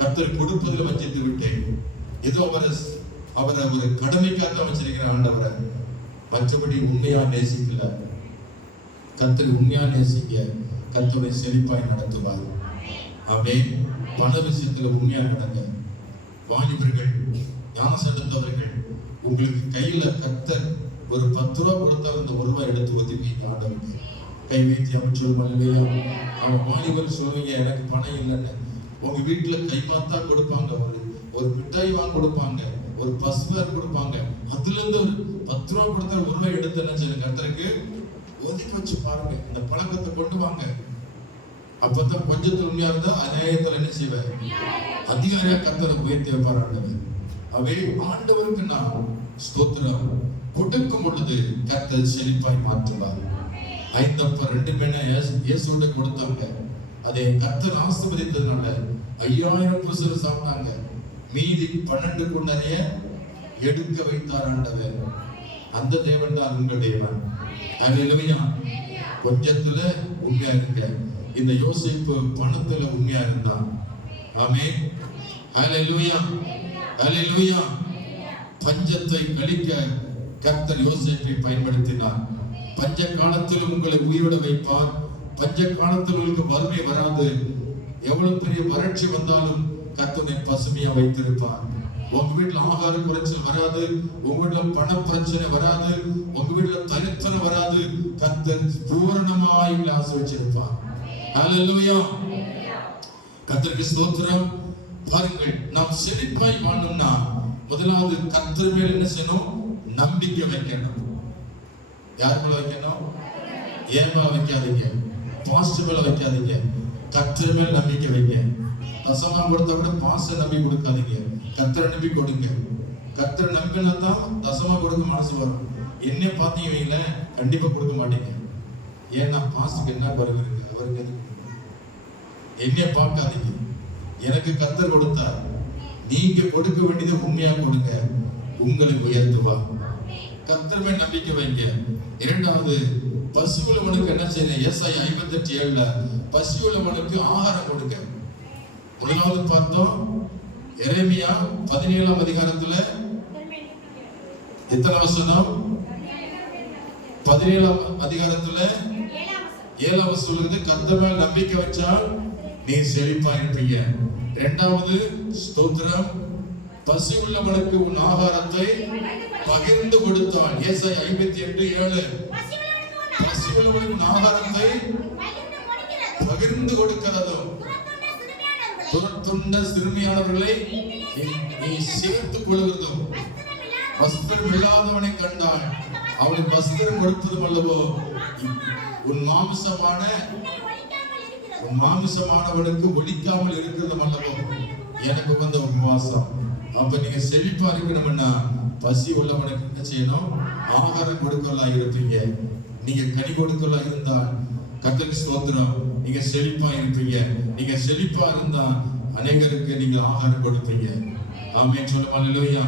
கர்த்தர் கொடுப்பதில் வஞ்சித்து விட்டேன். ஏதோ அவரை ஒரு கடமைக்காக வச்சிருக்கிற ஆண்டவரை, மற்றபடி உண்மையா நேசிக்கல. கர்த்தரை உண்மையா நேசிக்க கர்த்தரை செழிப்பாய் நடத்துவார். ஆமென். பண விஷயத்துல உண்மையா நடங்க. வாலிபர்கள், ஞானம் செலுத்தவர்கள், உங்களுக்கு கையில கர்த்தர் ஒரு 10 ரூபாய் கொடுத்தாலும் இந்த 1 ரூபாய் எடுத்து ஒதுக்கீங்க ஆண்டவருக்கு. கை வைத்தி அமைச்சல் இல்லையா? அவன் வாலிபர் சொல்லுவீங்க எனக்கு பணம் இல்லைன்னு. உங்க வீட்டுல கைமாத்தா கொடுப்பாங்க, ஒரு மிட்டாய் வாங்க கொடுப்பாங்க, ஒரு பசுவர் கொடுப்பாங்க. அதுல இருந்து ஒரு 10 ரூபாய் கொடுத்தா 1 ரூபாய் எடுத்து என்ன செய்யுங்க? கர்த்தருக்கு ஒதுக்கி வச்சு பாருங்க. இந்த பழக்கத்தை கொண்டு வாங்க. அப்பதான் கொஞ்சத்துல உண்மையா இருந்தா அநியாயத்துல என்ன செய்வார்? அதிகாரியா கர்த்தரை உயர்த்தி வைப்பார் ஆண்டவர். அவை ஆண்டவருக்கு நான் ஸ்தோத்திரம் கொடுக்கும் பொழுது கர்த்தர் செழிப்பாய் மாற்றுவார். 5 அப்பம் 2 மீனை இயேசுவோட கொடுத்தாங்க. அதை கர்த்தர் ஆசீர்வதித்ததுனால 5000 புருஷர் சாப்பிட்டாங்க. மீதி 12 குண்டனைய எடுக்க வைத்தார் ஆண்டவர். அந்த தேவன் தான் உங்கள் தேவன். அல்லேலூயா. கொஞ்சத்துல உண்மையா இருங்க. இந்த யோசேப்பு பணத்துல உண்மையா இருந்தான். ஆமென். அல்லேலூயா, அல்லேலூயா. பஞ்சத்தை கழிக்க கர்த்தர் யோசேப்பை பயன்படுத்தினார். பஞ்ச காலத்திலும் உங்களை உயிரோட வைப்பார். பஞ்ச காலத்தில் உங்களுக்கு வறுமை வராது. எவ்வளவு பெரிய வறட்சி வந்தாலும் கர்த்தரை பசுமையா வைத்திருப்பார். உங்க வீட்டுல ஆகார குறைச்சல் வராது, உங்க வீட்டுல பண பிரச்சனை வராது, உங்க வீட்டுல தரித்திரம் வராது. கர்த்தர் பூரணமாய் ஆசீர்வதிச்சிருப்பார். அல்லேலூயா. கர்த்தருக்கு ஸ்தோத்திரம். பாருங்கள், நாம் செழிப்பாய் வாழணும்னா முதலாவது கர்த்தர் மேல் என்ன செய்யணும்? நம்பிக்கை வைக்கணும். யார் மேல வைக்கணும்? ஏன் மேல வைக்காதீங்க, பாஸ்டர் மேல வைக்காதீங்க, கர்த்தர் மேல் நம்பிக்கை வைங்க. தசமா கொடுத்த விட பாஸ்டர் நம்பி கொடுக்காதீங்க, கர்த்தரை நம்பி கொடுங்க. கர்த்தரை நம்பினா தான் தசமா கொடுக்க மனசு வரும். என்ன பாத்தீங்க கண்டிப்பா கொடுக்க மாட்டீங்க. ஏன்னா பாஸ்டருக்கு என்ன குறைவு இருக்கு, அவருக்கு எதுக்கு? என்னைய பார்க்காதீங்க, எனக்கு கர்த்தர் கொடுத்தார். நீங்க கொடுக்க வேண்டியதை உண்மையா கொடுங்க, உங்களை உயர்த்துவா. கர்த்தர் மேல் நம்பிக்கை வைங்க. இரண்டாவது, பசி உள்ளவனுக்கு என்ன செய்யணும்? ஏசாயா 58:7 பசி உள்ளவனுக்கு ஆகாரம் கொடுக்க. முதலாவது பார்த்தோம் எரேமியா 17ஆம் அதிகாரத்துல எத்தனை வசனம்? 17ஆம் அதிகாரத்துல 7ஆம் வசனம் சொல்லுது, கர்த்தர் மேல் நம்பிக்கை வச்சால் நீ செழிப்பா இருப்பீங்க. இரண்டாவது ஸ்தோத்திரம், பசி உள்ளவனுக்கு உன் ஆகாரத்தை பகிர்ந்து கொடுத்தால். ஏசாயா 58:7 பசி உள்ளவனுக்கு உன் ஆகாரத்தை பகிர்ந்து கொடுக்கிறதும், துரத்துண்ட சிறுமியானவர்களை நீ சேர்த்துக் கொள்கிறதும், வஸ்திரம் இல்லாதவனை கண்டால் அவனுக்கு வஸ்திரம் கொடுப்பதும் அல்லவோ, உன் மாமிசமானவனுக்கு ஒழிக்காமல் இருக்கிறதும் அல்லவோ எனக்கு வந்த உபவாசம். அப்ப நீங்க செழிப்பா இருக்கணும்னா பசி உள்ளவனுக்கு என்ன செய்யணும்? ஆகாரம் கொடுக்கலா இருப்பீங்க. நீங்க கனி கொடுக்கலா இருந்தால் கர்த்தருக்கு ஸ்தோத்திரம், நீங்க செழிப்பா இருப்பீங்க. நீங்க செழிப்பா இருந்தா அநேகருக்கு நீங்க ஆகாரம் கொடுப்பீங்க. ஆமென் சொல்லுங்க அல்லேலூயா.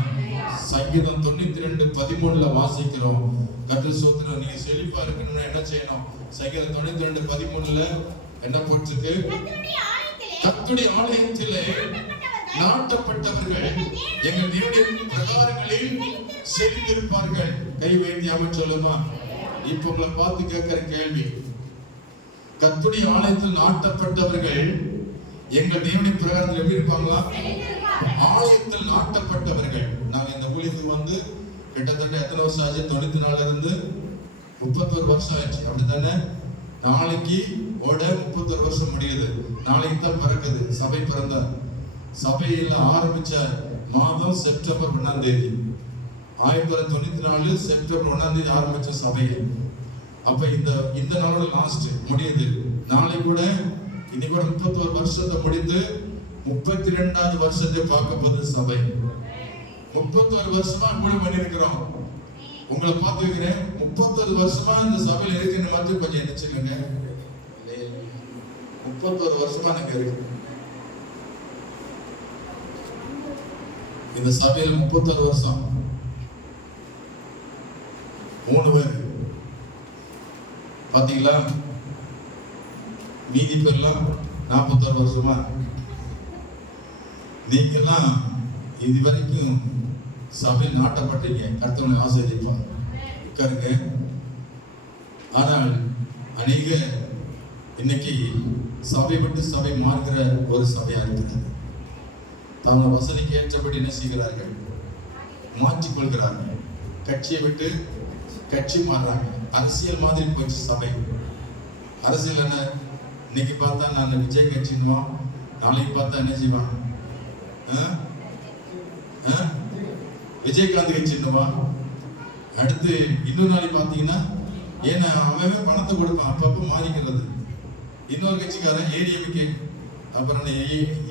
சங்கீதம் 92:13 வாசிக்கிறோம். கர்த்தருக்கு ஸ்தோத்திரம், நீங்க செழிப்பா இருக்கணும்னா என்ன செய்யணும்? சங்கீதம் 92:13 என்ன போட்டிருக்கு? கர்த்தருடைய ஆலயத்திலே நாட்டப்பட்டவர்கள் எங்கள் தேவனுடைய பிரகாரங்களில் செழித்திருப்பார்கள். கை வைத்தியாம சொல்லுமா? இப்ப உங்களை பார்த்து கேட்கிற கேள்வி, கர்த்தருடைய ஆலயத்தில் நாட்டப்பட்டவர்கள் எங்கள் தேவனுடைய பிரகாரத்தில் எப்படி இருப்பாங்களா? ஆலயத்தில் நாட்டப்பட்டவர்கள். நாங்க இந்த ஊழியத்துக்கு வந்து கிட்டத்தட்ட எத்தனை வருஷம் ஆச்சு? 94 இருந்து 31 வருஷம் ஆச்சு, அப்படித்தானே? நாளைக்கு 31 வருஷம் முடியுது. நாளைக்கு தான் பிறக்குது சபை. பிறந்த சபையில ஆரம்பிச்ச மாதம் செப்டம்பர் 1ஆம் தேதி. 1994 செப்டம்பர் 1ஆம் தேதி ஆரம்பிச்ச சபை. அப்ப இந்த நாளோட லாஸ்ட் முடியுது. நாளை கூட இன்னைக்கு கூட 31 வருஷத்தை முடித்து 32வது வருஷத்தை பார்க்க போகுது சபை. 31 வருஷமா கூட பண்ணிருக்கிறோம். உங்களை பார்த்து வைக்கிறேன், 31 வருஷமா இந்த சபையில இருக்குன்னு மாதிரி கொஞ்சம் நினைச்சுக்கோங்க. 31 வருஷமா எனக்கு இருக்கு இந்த சபையில. 31 வருஷம். 3 பேர் பாத்தீங்களா? மீதி பேர்லாம் 41 வருஷமா. நீங்கெல்லாம் இதுவரைக்கும் சபையில் நாட்டப்பட்டீங்க. கர்த்தரை ஆசீர்வதிப்பார். உட்காருங்க. ஆனால் அநேக இன்னைக்கு சபை விட்டு சபை மாறுகிற ஒரு சபையா இருக்கிறது. தங்கள் வசதிக்கு ஏற்றபடி என்ன செய்கிறார்கள்? மாற்றிக்கொள்கிறார்கள். கட்சியை விட்டு கட்சி மாறுறாங்க. அரசியல் மாதிரி போச்சு சபை. அரசியல் என்ன? இன்னைக்கு பார்த்தா நான் விஜய் கட்சின்னுவான், நாளைக்கு பார்த்தா என்ன செய்வான்? விஜயகாந்த் கட்சின்னுவான். அடுத்து இன்னொரு நாளைக்கு பார்த்தீங்கன்னா ஏன்னா அவன் பணத்தை கொடுப்பான், அப்பப்போ மாறிக்கிறது. இன்னொரு கட்சிக்காரன் ஏடிஎம்கே, அப்புறம்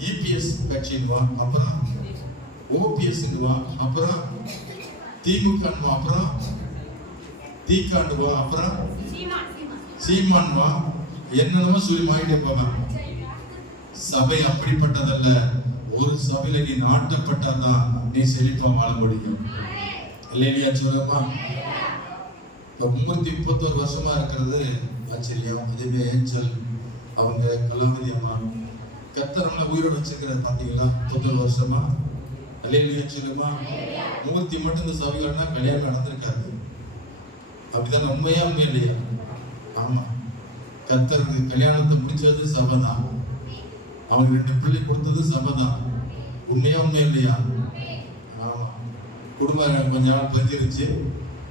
இபிஎஸ் கட்சின்னுவான், அப்புறம் ஓபிஎஸ்ன்னுவான், அப்புறம் திமுகன்னுவான், அப்புறம் தீக்காண்டுவான், அப்புறம் சீமான்னுவான். என்னென்னமோ சொல்லி மாறிட்டே போவான். சபை அப்படிப்பட்டதல்ல. ஒரு சபையில நீ நாட்டப்பட்டாதான் நீ செழிப்பா வாழ முடியும். இல்லையா சொல்லுமா? 31 வருஷமா இருக்கிறது ஆச்சரியம். அதுவே ஏஞ்சல் அவங்க கலாமதி அம்மா கர்த்தர் உயிரோடு வச்சிருக்கிற பாத்தீங்களா? 31 வருஷமா. இல்லையா சொல்லுமா? மூர்த்தி மட்டும் இந்த சபைகள்னா கல்யாணம் நடந்திருக்காரு. அப்படிதான் உண்மையா? உண்மை இல்லையா? ஆமா. கர்த்தருக்கு கல்யாணத்தை முடிச்சது சபைதான். அவங்க 2 பிள்ளை கொடுத்தது சபைதான். உண்மையா? உண்மை இல்லையா? ஆமா. குடும்பம் கொஞ்ச நாள் பறிச்சிருச்சு.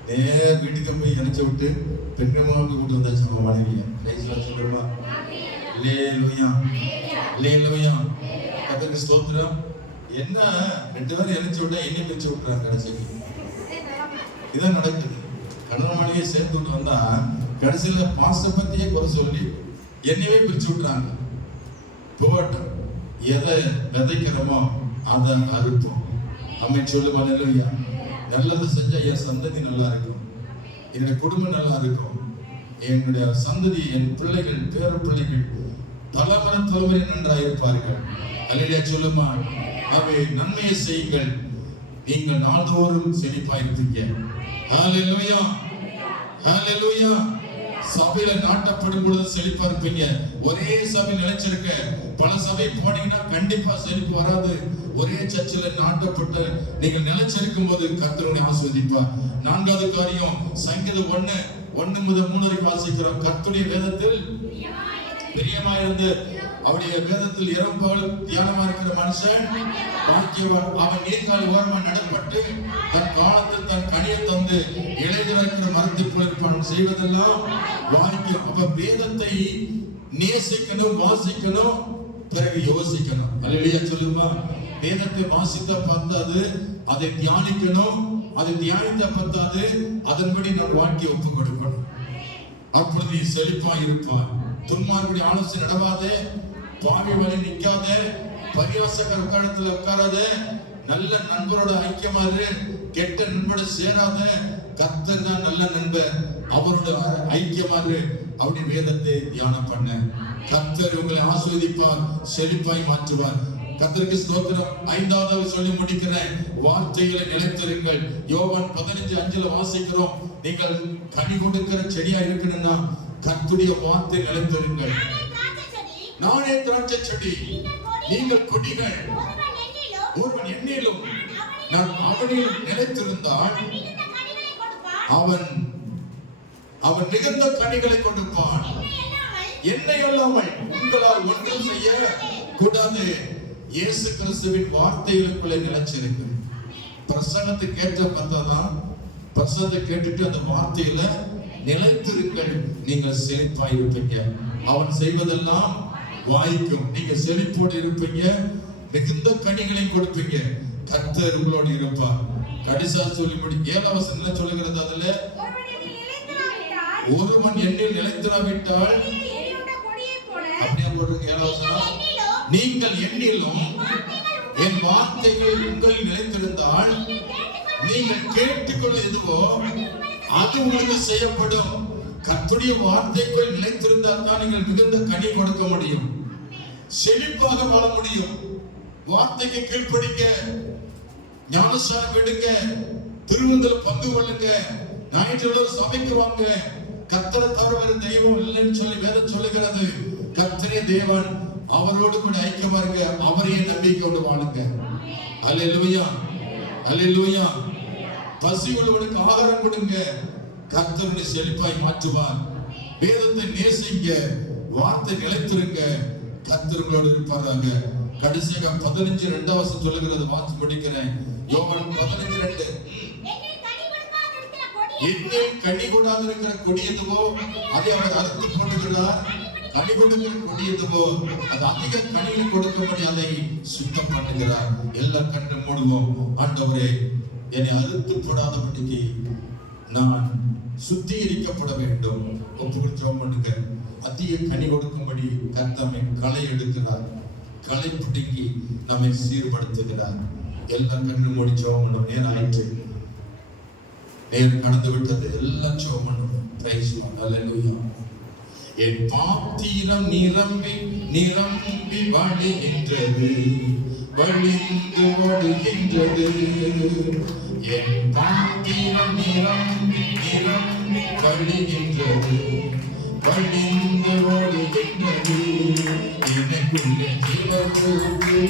நேர வீட்டுக்கு போய் இணைச்சு விட்டு பெண்களுக்கு கூட்டு வந்தாச்சு அவங்க மனைவியை. சொல்லுமா? இல்லையா? கர்த்தருக்கு ஸ்தோத்திரம். என்ன 2 பேரும் இணைச்சு விட்டா என்னை பிரிச்சு விட்டுறாங்க கடைசிக்கு. இதான் நடக்குது. கணவன் மனைவியை சேர்த்து விட்டு வந்தா கடைசியில பாஸ்ட பத்தியே குறை சொல்லி என்னையே பிரிச்சு விட்டுறாங்க. போகட்டும், எதை விதைக்கிறோமோ அதை அறுப்போம். அம்மை சொல்லுமா? இல்லையா? நல்லது செஞ்சா என் சந்ததி நல்லா இருக்கும், என்னுடைய குடும்பம் நல்லா இருக்கும், என்னுடைய சந்ததி, என் பிள்ளைகள், பேர பிள்ளைகள் தலைமுறை நன்றாக இருப்பார்கள். அல்லேலூயா சொல்லுமா. ஆகவே நன்மையை செய்யுங்கள், நீங்கள் நாள்தோறும் செழிப்பாயிருப்பீங்க. ஹalleluya, ஹalleluya. சபையில நாட்டப்படும் பொழுது செழிப்பா இருப்பீங்க. ஒரே சபை நிலைச்சிருக்க, பல சபை போனீங்கன்னா கண்டிப்பா செழிப்பு வராது. ஒரே சர்ச்சில் நாட்டப்பட்டு நீங்கள் நிலைச்சிருக்கும் போது கர்த்தருடைய ஆசீர்வதிப்பார். நான்காவது காரியம், சங்கீதம் 1 முதல் 3 வரை வாசிக்கிறோம். கர்த்தருடைய வேதத்தில் பிரியமாயிருந்து அவருடைய வேதத்தில் இரவுபகல் தியானமா இருக்கிற மனுஷன் பாக்கியவான். அவன் நீர்கால் ஓரமா நடப்பட்டு தன் காலத்தில் தன் கனியை தந்து இளைஞர் இருக்கிற மரத்தை போல செய்வதெல்லாம் வாய்க்கும். அப்ப வேதத்தை நேசிக்கணும், வாசிக்கணும், பிறகு யோசிக்கணும். அல்லேலூயா சொல்லுமா. வேதத்தை வாசித்த பத்தாது, அதை தியானிக்கணும். அதை தியானித்த பத்தாது, அதன்படி நான் வாழ்க்கை ஒப்பு கொடுக்கணும். அப்பொழுது நீ செழிப்பா இருப்பாய். துன்மார்களுடைய ஆலோசனை நடவாதே, பாவி வழி நிக்காதே, பரியாசகர் உட்காரத்துல உட்காராதே, நல்ல நண்பரோட ஐக்கியமாறு, கெட்ட நண்பரோட சேராத. கர்த்தர் தான் நல்ல நண்பர், அவரோட ஐக்கியமாறு. அப்படி வேதத்தை தியானம் பண்ண கர்த்தர் உங்களை ஆசீர்வதிப்பார், செழிப்பாய் மாற்றுவார். கர்த்தருக்கு ஸ்தோத்திரம். 5வது சொல்லி முடிக்கிறேன், வார்த்தைகளை நிலைத்திருங்கள். யோவான் 15:5 வாசிக்கிறோம், நீங்கள் கனி கொடுக்கிற செடியா இருக்கணும்னா கர்த்தருடைய வார்த்தை நிலைத்திருங்கள். நானே திராட்சை செடி, நீங்கள் கொடிகள். ஒருவன் என்னிலும் நான் அவனில் நிலைத்திருந்தால் அவன் மிகுந்த கனிகளை கொடுப்பான். என்னை அல்லாமல் உங்களால் ஒன்றும் செய்ய கூடாது. இயேசு கிறிஸ்துவின் வார்த்தைகளுக்குள்ளே நிலைச்சிருக்கு. பிரசங்கத்தை கேட்ட பார்த்தாதான், பிரசங்கத்தை கேட்டுட்டு அந்த வார்த்தையில நிலைத்திருங்கள், நீங்கள் செழிப்பாய் இருப்பீங்க. அவன் செய்வதெல்லாம் வாய்க்கும். நீங்க செழிப்போடு இருப்பீங்க, மிகுந்த கனிகளை கொடுப்பீங்க. கர்த்தர் உங்களோடு இருப்பார். கடைசியா சொல்லி முடி 7வது வசனத்துல சொல்லுகிறது, அதுல ஒருவன் என்னில் நிலைத்திராவிட்டால், அப்படியே போடுங்க 7வது வசனம், நீங்கள் என்னிலும் என் வார்த்தைகள் உங்களில் நிலைத்திருந்தால் நீங்கள் கேட்டுக்கொள்ள எதுவோ அது உங்களுக்கு செய்யப்படும். கர்த்தருடைய வார்த்தைக்குள் நிலைத்திருந்தால் தான் நீங்கள் மிகுந்த கனி கொடுக்க முடியும், செழிப்பாக வாழ முடியும். வார்த்தைக்கு கீழ்ப்படிங்க, ஞானஸ்நானம் எடுங்க, திருவிருந்தில் பங்கு கொள்ளுங்க, ஞாயிற்றுக்கிழமை சபைக்கு வாங்க. கர்த்தரை தவிர வேறு தெய்வம் இல்லைன்னு சொல்லி வேதம் சொல்லுகிறது. கர்த்தரே தேவன், அவரோடு கூட ஐக்கியமா இருங்க, அவரையே நம்பிக்கையோடு வாழுங்க. அல்லேலூயா, அல்லேலூயா. பசி உள்ளவனுக்கு ஆகாரம் கொடுங்க, கர்த்தருடைய செழிப்பாய் மாற்றுவார். வேதத்தை நேசிங்க, வார்த்தை நிலைத்திருங்க, கர்த்தர் உங்களோடு இருப்பாராங்க. கடைசியாக 15:2 சொல்லுகிறது, வாசி முடிக்கிறேன். யோவான் 15:2, என்னில் கனி கொடாது இருக்கிற கொடி எதுவோ அதை அவர் அறுத்து போடுகிறார். கனி கொடுக்கிற கொடி எதுவோ அது அதிக கனியை கொடுக்கும்படி அதை சுத்தம் பண்ணுகிறார். எல்லா கண்ணு மூடுவோம். ஆண்டவரே, என்னை அறுத்து போடாதபடிக்கு நான் சுத்திகரிக்கப்பட வேண்டும். ஒப்புக்கொடுத்தோம் பண்ணுங்க. அதிக கனி கொடுக்கும்படி கர்த்தர் களை எடுக்கிறார், களை பிடுங்கி நம்மை சீர்படுத்துகிறார். எல்லாம் கண்ணு மூடி ஜெபம் பண்ணும். நேரம் ஆயிற்று, நேரம் கடந்து விட்டது. எல்லாம் ஜெபம் பண்ணுவோம். Price the Lord. அல்லேலூயா. என் பாத்திரம் நிரம்பி நிரம்பி வழிகின்றது, வழிந்து ஓடுகின்றது. என் பாத்திரம் நிரம்பி நிரம்பி வழிகின்றது, வழிந்து ஓடுகின்றது. எனக்குள்ளே ஜீவபூத்து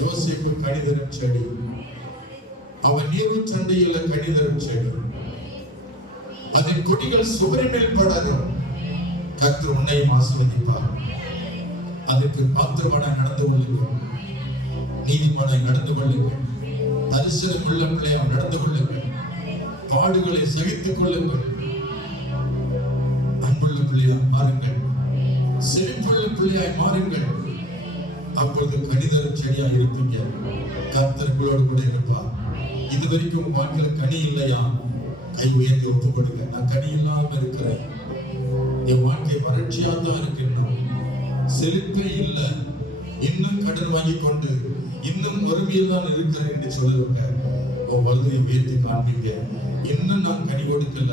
யோசேப்பு கனிதரும் செடி, அவன் நீரூற்றண்டையில கனிதரும் செடி, அதன் கொடிகள் சுவரின் மேல் படரும். கர்த்தர் உன்னை ஆசீர்வதிப்பார். அதற்கு பாத்திரமாய் நடந்து கொள்ளுங்கள், நீதிமானாய் நடந்து கொள்ளுங்கள், தரிசனம் உள்ள பிள்ளையாய் நடந்து கொள்ளுங்கள், பாடுகளை சகித்துக் கொள்ளுங்கள், அன்புள்ள பிள்ளையாய் மாறுங்கள், செழிப்புள்ள பிள்ளையாய் மாறுங்கள். அப்பொழுது கனிதரும் செடியாய் இருப்பீங்க. கர்த்தர் உங்களோடு கூட இருப்பார். இதுவரைக்கும் வாழ்க்கையில கனி இல்லையா? கை உயர்த்தி ஒப்பு கொடுங்க. நான் கனி இல்லாம இருக்கிறேன், என் வாழ்க்கை வறட்சியா தான் இருக்கு, செழிப்பே இல்லை, இன்னும் கடன் வாங்கி கொண்டு இன்னும் வறுமையில் தான் இருக்கிறேன் என்று சொல்லுவாங்க. வலுவையை உயர்த்தி காண்பீங்க. இன்னும் நான் கனி கொடுக்கல,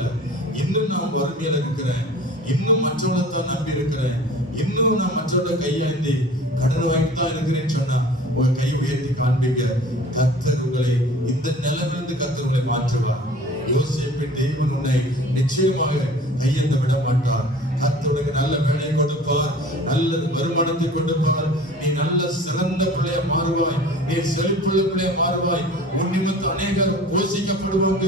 இன்னும் நான் வறுமையில இருக்கிறேன், இன்னும் மற்றவனை தான் நம்பி இருக்கிறேன், இன்னும் நான் மற்றவனை கையாந்தி கடன் வாங்கி தான் இருக்கிறேன்னு சொன்னா உங்க கை உயர்த்தி காண்பீங்க. கர்த்தர் உங்களை இந்த நிலையிலிருந்து கர்த்தர் உங்களை மாற்றுவார். யோசேப்பின் தேவன் உன்னை நிச்சயமாக கையெந்த விட மாட்டார். கர்த்தருக்கு நல்ல வேலை கொடுப்பார், நல்ல வருமானத்தை கொடுப்பார். நீ நல்ல சிறந்த பிள்ளைய மாறுவாய், நீ செழிப்புள்ள பிள்ளைய மாறுவாய். உன் நிமித்தம் அநேகர் போஷிக்கப்படுவாங்க,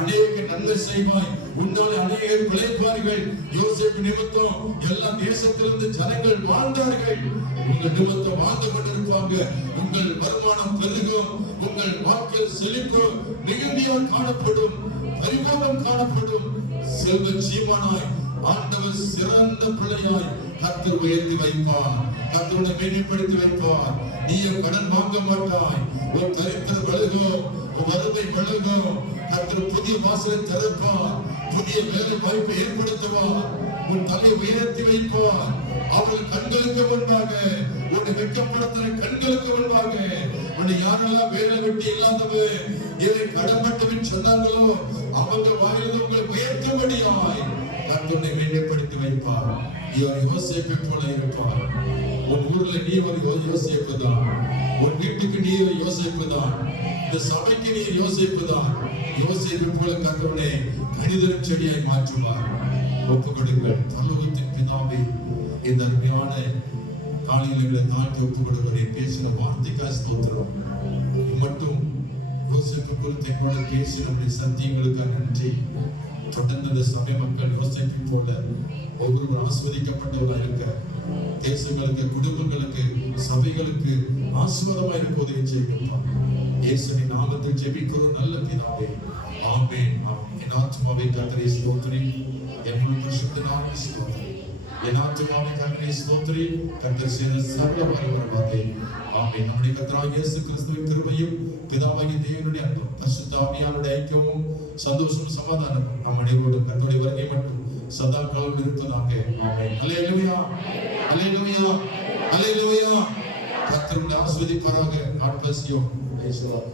அநேக நன்மை செய்வாய், உன்னாலே அநேகர் பிழைப்பார்கள். யோசேப்பு நிமித்தம் எல்லா தேசத்திலிருந்து ஜனங்கள் வாழ்ந்தார்கள். உங்கள் நிமித்தம் வாழ்ந்து கொண்டிருப்பாங்க. உங்கள் வருமானம் பெருகும், உங்கள் வாழ்க்கையில் செழிப்பு மிகுதியால் காணப்படும், பரிபூர்ணம் காணப்படும். செல்வ சீமானாய் ஆண்டவர் சிறந்த பிள்ளையாய் கர்த்தர் உயர்த்தி வைப்பார். கர்த்தரை மேன்மைப்படுத்தி வைப்பார். நீ கடன் வாங்க மாட்டாய், உன் தரித்திரம் விலகும், உன் வறுமை விலகும். கர்த்தர் புதிய வாசலை திறப்பார், புதிய வேலை வாய்ப்பை ஏற்படுத்துவார், உன் தலை உயர்த்தி வைப்பார். அவள் கண்களுக்கு முன்பாக, உன்னை வெட்கப்படுத்துற கண்களுக்கு முன்பாக, உன்னை யாரெல்லாம் வேலை வெட்டி இல்லாதவன் இதை கடன்பட்டவன் சொன்னாங்களோ அவங்க வாயிலிருந்து உங்களை உயர்த்தும்படியாய் கர்த்தரை மேன்மைப்படுத்தி வைப்பார். யோசேப்பை போல இருப்பார். உன் ஊர்ல நீ ஒரு யோசேப்பு தான், உன் வீட்டுக்கு நீ ஒரு யோசேப்பு தான், இந்த சபைக்கு நீ யோசேப்பு தான். யோசேப்பை போல கர்த்தரை கனிதரும் செடியாய் மாற்றுவார். ஒப்பு கொடுங்கள். பரலோகத்தின் பிதாவே, இந்த அருமையான காலையில தாழ்த்தி ஒப்பு கொடுக்கிறேன். பேசின வார்த்தைக்காக ஸ்தோத்திரம். மட்டும் யோசேப்பு குறித்து எங்களோட பேசி நம்முடைய சத்தியங்களுக்காக நன்றி. தொடர்ந்து இந்த சபை மக்கள் யோசேப்பை போல ஒவ்வொரு ஆஸ்வதிக்கப்பட்டவர்களாக இருக்க, தேசங்களுக்கு, குடும்பங்களுக்கு, சபைகளுக்கு ஆசீர்வாதமாக இருப்பதை செய்யுங்கப்பா. இயேசுவின் நாமத்தில் ஜெபிக்கிறோம் நல்ல பிதாவே, ஆமென். என் ஆத்துமாவை கர்த்தரை ஸ்தோத்திரி, என் முழு பரிசுத்த நாமத்தை ஸ்தோத்திரி. என் ஆத்துமாவை கர்த்தரை ஸ்தோத்திரி, கர்த்தர் செய்த சகல உபகாரங்களை. ஆமென். நம்முடைய கர்த்தராகிய இயேசு கிறிஸ்துவின் கிருபையும் பிதாவாகிய தேவனுடைய அன்பும் பரிசுத்த ஆவியானவருடைய ஐக்கியமும் சந்தோஷமும் சமாதானமும் நம் அனைவரோடும் கர்த்தருடைய வருகை மட்டும் சதா காலம் இருப்பதாக. ஆமென். அல்லேலூயா, அல்லேலூயா, அல்லேலூயா. கர்த்தர் ஆசீர்வதிப்பாராக. God bless you. Praise the Lord.